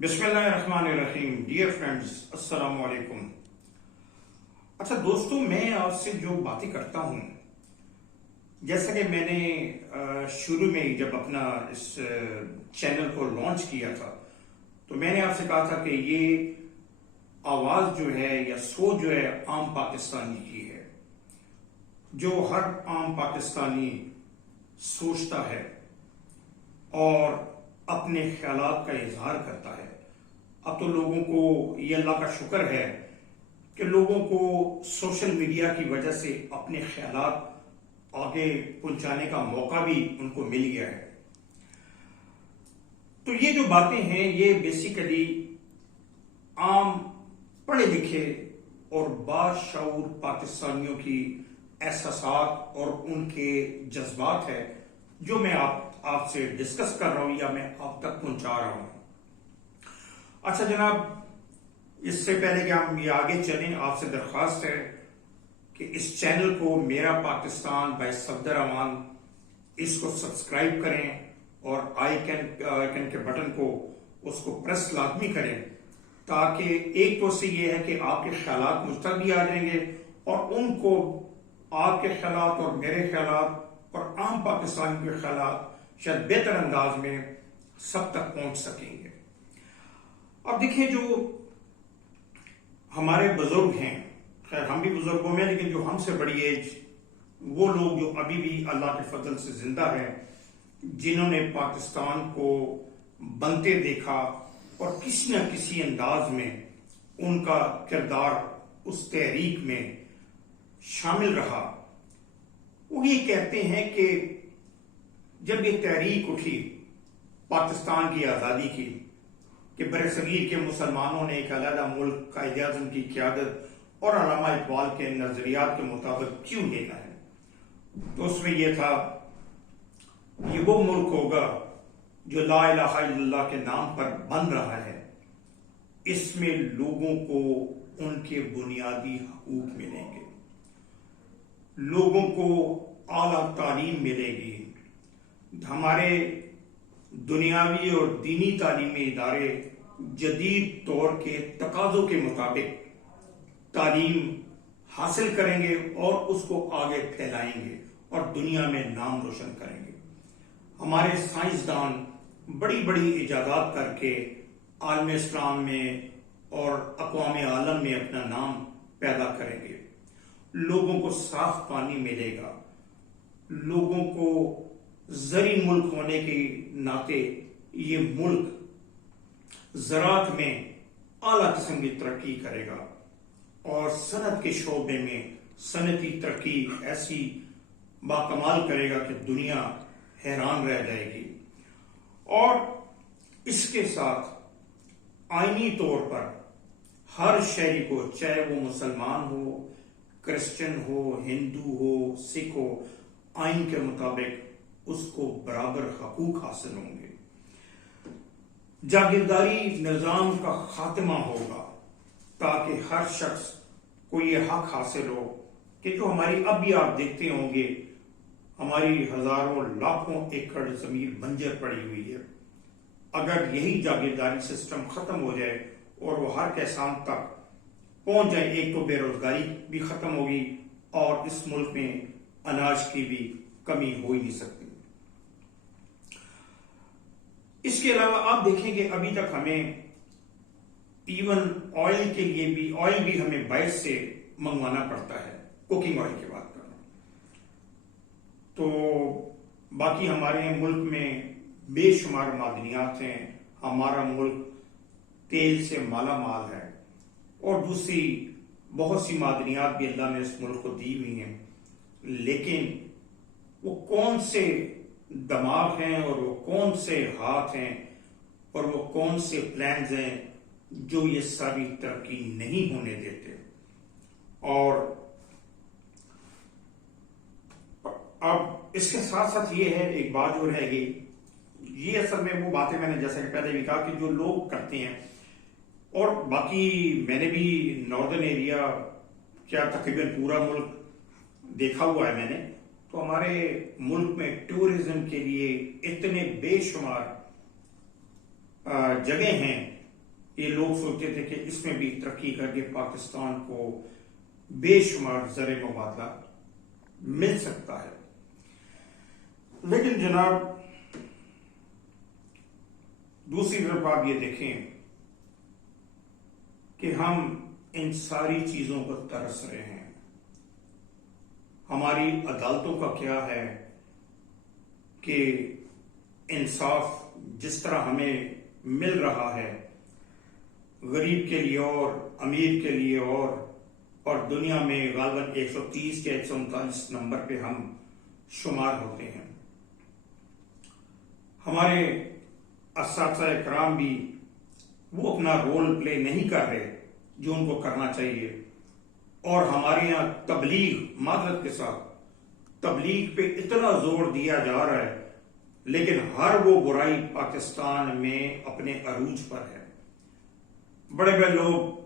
بسم اللہ الرحمن الرحیم. ڈیئر فرینڈز، السلام علیکم. اچھا دوستوں، میں آپ سے جو باتیں کرتا ہوں، جیسا کہ میں نے شروع میں جب اپنا اس چینل کو لانچ کیا تھا تو میں نے آپ سے کہا تھا کہ یہ آواز جو ہے یا سوچ جو ہے عام پاکستانی کی ہے، جو ہر عام پاکستانی سوچتا ہے اور اپنے خیالات کا اظہار کرتا ہے. اب تو لوگوں کو یہ اللہ کا شکر ہے کہ لوگوں کو سوشل میڈیا کی وجہ سے اپنے خیالات آگے پہنچانے کا موقع بھی ان کو مل گیا ہے. تو یہ جو باتیں ہیں یہ بیسیکلی عام پڑھے لکھے اور باشعور پاکستانیوں کی احساسات اور ان کے جذبات ہے جو میں آپ سے ڈسکس کر رہا ہوں یا میں آپ تک پہنچا رہا ہوں. اچھا جناب، اس سے پہلے کہ ہم یہ آگے چلیں، آپ سے درخواست ہے کہ اس چینل کو میرا پاکستان بائی صفدر امان اس کو سبسکرائب کریں اور آئیکن کے بٹن کو اس کو پریس لازمی کریں، تاکہ ایک تو سے یہ ہے کہ آپ کے خیالات مجھ تک بھی آ جائیں گے اور ان کو آپ کے خیالات اور میرے خیالات اور عام پاکستان کے خیالات شاید بہتر انداز میں سب تک پہنچ سکیں گے. اب دیکھیں، جو ہمارے بزرگ ہیں، خیر ہم بھی بزرگوں میں، لیکن جو ہم سے بڑی ایج وہ لوگ جو ابھی بھی اللہ کے فضل سے زندہ ہیں، جنہوں نے پاکستان کو بنتے دیکھا اور کسی نہ کسی انداز میں ان کا کردار اس تحریک میں شامل رہا، وہ یہ کہتے ہیں کہ جب یہ تحریک اٹھی پاکستان کی آزادی کی کہ برصغیر کے مسلمانوں نے ایک علیحدہ ملک قائد اعظم کی قیادت اور علامہ اقبال کے نظریات کے مطابق کیوں لینا ہے، تو اس میں یہ تھا یہ وہ ملک ہوگا جو لا الہ الا اللہ کے نام پر بن رہا ہے، اس میں لوگوں کو ان کے بنیادی حقوق ملیں گے، لوگوں کو اعلیٰ تعلیم ملے گی، ہمارے دنیاوی اور دینی تعلیمی ادارے جدید دور کے تقاضوں کے مطابق تعلیم حاصل کریں گے اور اس کو آگے پھیلائیں گے اور دنیا میں نام روشن کریں گے. ہمارے سائنسدان بڑی بڑی ایجادات کر کے عالم اسلام میں اور اقوام عالم میں اپنا نام پیدا کریں گے. لوگوں کو صاف پانی ملے گا، لوگوں کو زرعی ملک ہونے کے ناطے یہ ملک زراعت میں اعلیٰ قسم کی ترقی کرے گا اور صنعت کے شعبے میں صنعتی ترقی ایسی باکمال کرے گا کہ دنیا حیران رہ جائے گی. اور اس کے ساتھ آئینی طور پر ہر شہری کو، چاہے وہ مسلمان ہو، کرسچن ہو، ہندو ہو، سکھ ہو، آئین کے مطابق اس کو برابر حقوق حاصل ہوں گے. جاگیرداری نظام کا خاتمہ ہوگا تاکہ ہر شخص کو یہ حق حاصل ہو کہ جو ہماری اب بھی آپ دیکھتے ہوں گے ہماری ہزاروں لاکھوں ایکڑ زمین بنجر پڑی ہوئی ہے، اگر یہی جاگیرداری سسٹم ختم ہو جائے اور وہ ہر کسان تک پہنچ جائے، ایک تو بے روزگاری بھی ختم ہوگی اور اس ملک میں اناج کی بھی کمی ہو ہی نہیں سکتی. اس کے علاوہ آپ دیکھیں گے ابھی تک ہمیں ایون آئل کے لیے بھی آئل بھی ہمیں باہر سے منگوانا پڑتا ہے، کوکنگ آئل کی بات کر رہا ہوں. تو باقی ہمارے ملک میں بے شمار معدنیات ہیں، ہمارا ملک تیل سے مالا مال ہے اور دوسری بہت سی معدنیات بھی اللہ نے اس ملک کو دی ہوئی ہیں، لیکن وہ کون سے دماغ ہیں اور وہ کون سے ہاتھ ہیں اور وہ کون سے پلانز ہیں جو یہ ساری ترقی نہیں ہونے دیتے. اور اب اس کے ساتھ ساتھ یہ ہے ایک بات جو رہے گی، یہ اصل میں وہ باتیں میں نے جیسا کہ پہلے بھی کہا کہ جو لوگ کرتے ہیں، اور باقی میں نے بھی ناردرن ایریا کیا تقریباً پورا ملک دیکھا ہوا ہے میں نے، تو ہمارے ملک میں ٹورزم کے لیے اتنے بے شمار جگہ ہیں یہ لوگ سوچتے تھے کہ اس میں بھی ترقی کر کے پاکستان کو بے شمار زر مبادلہ مل سکتا ہے. لیکن جناب دوسری طرف آپ یہ دیکھیں کہ ہم ان ساری چیزوں پر ترس رہے ہیں. ہماری عدالتوں کا کیا ہے کہ انصاف جس طرح ہمیں مل رہا ہے غریب کے لیے اور امیر کے لیے اور دنیا میں غالباً 130 یا 139 نمبر پہ ہم شمار ہوتے ہیں. ہمارے اساتذہ کرام بھی وہ اپنا رول پلے نہیں کر رہے جو ان کو کرنا چاہیے. اور ہمارے یہاں تبلیغ، معذرت کے ساتھ تبلیغ پہ اتنا زور دیا جا رہا ہے لیکن ہر وہ برائی پاکستان میں اپنے عروج پر ہے. بڑے بڑے لوگ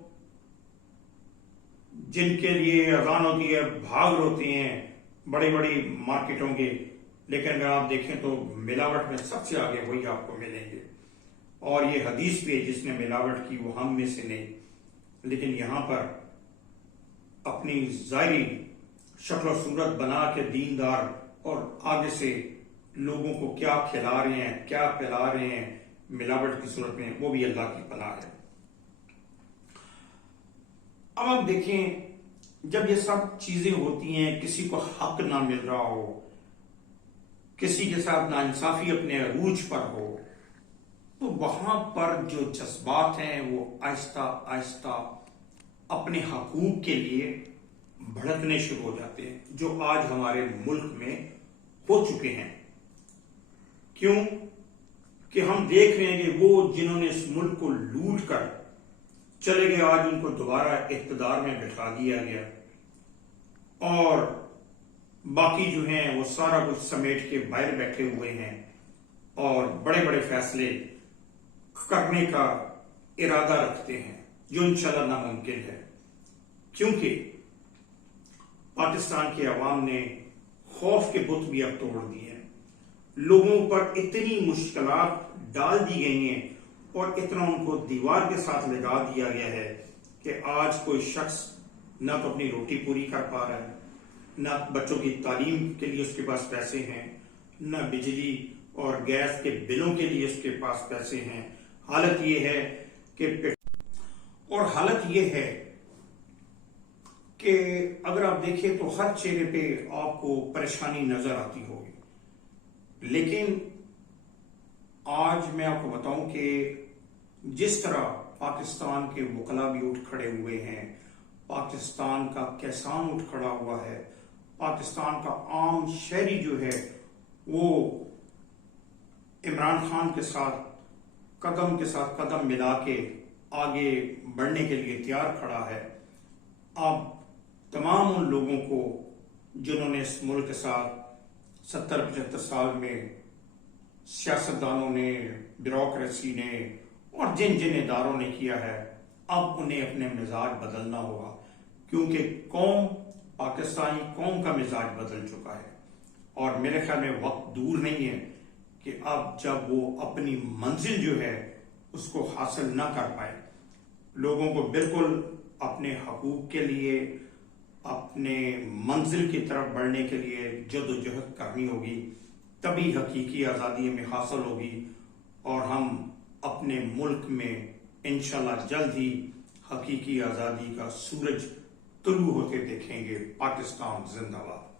جن کے لیے اذان ہوتی ہے بھاگ ہوتے ہیں بڑی بڑی مارکیٹوں کے، لیکن اگر آپ دیکھیں تو ملاوٹ میں سب سے آگے وہی آپ کو ملیں گے. اور یہ حدیث بھی ہے جس نے ملاوٹ کی وہ ہم میں سے نہیں. لیکن یہاں پر اپنی ظاہری شکل و صورت بنا کے دیندار اور آگے سے لوگوں کو کیا کھلا رہے ہیں کیا پلا رہے ہیں ملاوٹ کی صورت میں، وہ بھی اللہ کی پناہ ہے. اب آپ دیکھیں جب یہ سب چیزیں ہوتی ہیں، کسی کو حق نہ مل رہا ہو، کسی کے ساتھ ناانصافی اپنے عروج پر ہو، تو وہاں پر جو جذبات ہیں وہ آہستہ آہستہ اپنے حقوق کے لیے بھڑکنے شروع ہو جاتے ہیں، جو آج ہمارے ملک میں ہو چکے ہیں. کیوں کہ ہم دیکھ رہے ہیں کہ وہ جنہوں نے اس ملک کو لوٹ کر چلے گئے آج ان کو دوبارہ اقتدار میں بٹھا دیا گیا، اور باقی جو ہیں وہ سارا کچھ سمیٹ کے باہر بیٹھے ہوئے ہیں اور بڑے بڑے فیصلے کرنے کا ارادہ رکھتے ہیں جو انشاءاللہ ناممکن ہے. کیونکہ پاکستان کے عوام نے خوف کے بت بھی اب توڑ دیے ہیں. لوگوں پر اتنی مشکلات ڈال دی گئی ہیں اور اتنا ان کو دیوار کے ساتھ لگا دیا گیا ہے کہ آج کوئی شخص نہ تو اپنی روٹی پوری کر پا رہا ہے، نہ بچوں کی تعلیم کے لیے اس کے پاس پیسے ہیں، نہ بجلی اور گیس کے بلوں کے لیے اس کے پاس پیسے ہیں. حالت یہ ہے کہ اگر آپ دیکھیں تو ہر چہرے پہ آپ کو پریشانی نظر آتی ہوگی. لیکن آج میں آپ کو بتاؤں کہ جس طرح پاکستان کے وکلا بھی اٹھ کھڑے ہوئے ہیں، پاکستان کا کسان اٹھ کھڑا ہوا ہے، پاکستان کا عام شہری جو ہے وہ عمران خان کے ساتھ قدم ملا کے آگے بڑھنے کے لیے تیار کھڑا ہے. اب تمام ان لوگوں کو جنہوں نے اس ملک کے ساتھ 70-75 سال میں سیاستدانوں نے، بیوروکریسی نے اور جن اداروں نے کیا ہے، اب انہیں اپنے مزاج بدلنا ہوگا. کیونکہ پاکستانی قوم کا مزاج بدل چکا ہے اور میرے خیال میں وقت دور نہیں ہے کہ اب جب وہ اپنی منزل جو ہے اس کو حاصل نہ کر پائے، لوگوں کو بالکل اپنے حقوق کے لیے، اپنے منزل کی طرف بڑھنے کے لیے جدوجہد کرنی ہوگی. تبھی حقیقی آزادی ہمیں حاصل ہوگی اور ہم اپنے ملک میں انشاءاللہ جلد ہی حقیقی آزادی کا سورج طلوع ہوتے دیکھیں گے. پاکستان زندہ باد.